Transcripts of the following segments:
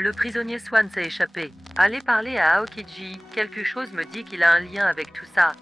Le prisonnier Swan s'est échappé. Allez parler à Aokiji, quelque chose me dit qu'il a un lien avec tout ça.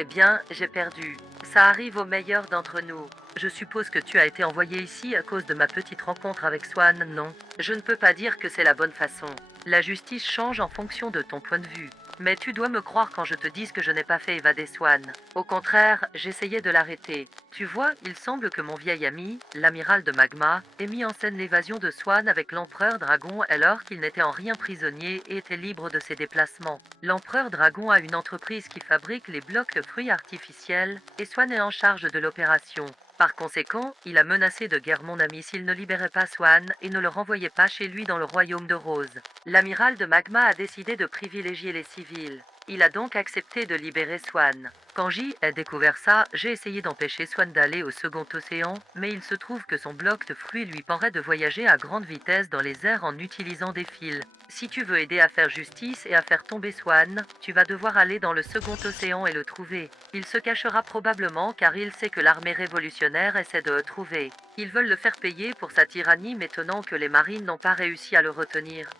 Eh bien, j'ai perdu. Ça arrive aux meilleurs d'entre nous. Je suppose que tu as été envoyé ici à cause de ma petite rencontre avec Swan, non? Je ne peux pas dire que c'est la bonne façon. La justice change en fonction de ton point de vue. Mais tu dois me croire quand je te dis que je n'ai pas fait évader Swan. Au contraire, j'essayais de l'arrêter. Tu vois, il semble que mon vieil ami, l'amiral de Magma, ait mis en scène l'évasion de Swan avec l'empereur Dragon alors qu'il n'était en rien prisonnier et était libre de ses déplacements. L'empereur Dragon a une entreprise qui fabrique les blocs de fruits artificiels et Swan est en charge de l'opération. Par conséquent, il a menacé de guerre mon ami s'il ne libérait pas Swan et ne le renvoyait pas chez lui dans le royaume de Rose. L'amiral de Magma a décidé de privilégier les civils. Il a donc accepté de libérer Swan. Quand j'ai découvert ça, j'ai essayé d'empêcher Swan d'aller au second océan, mais il se trouve que son bloc de fruits lui permet de voyager à grande vitesse dans les airs en utilisant des fils. Si tu veux aider à faire justice et à faire tomber Swan, tu vas devoir aller dans le second océan et le trouver. Il se cachera probablement car il sait que l'armée révolutionnaire essaie de le trouver. Ils veulent le faire payer pour sa tyrannie maintenant que les marines n'ont pas réussi à le retenir.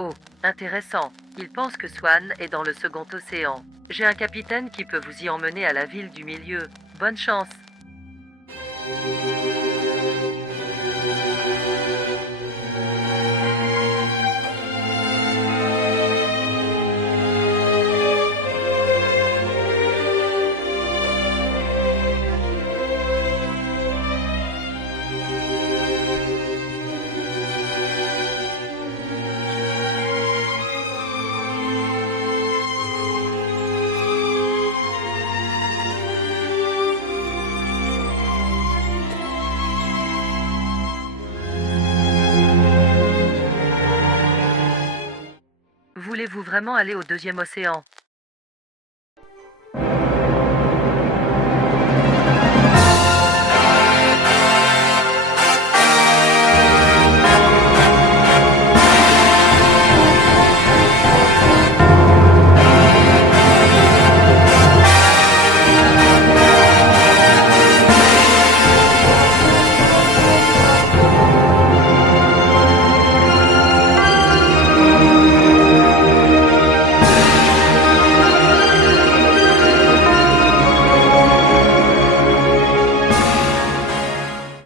Oh, intéressant. Il pense que Swan est dans le second océan. J'ai un capitaine qui peut vous y emmener à la ville du milieu. Bonne chance. Voulez-vous vraiment aller au deuxième océan?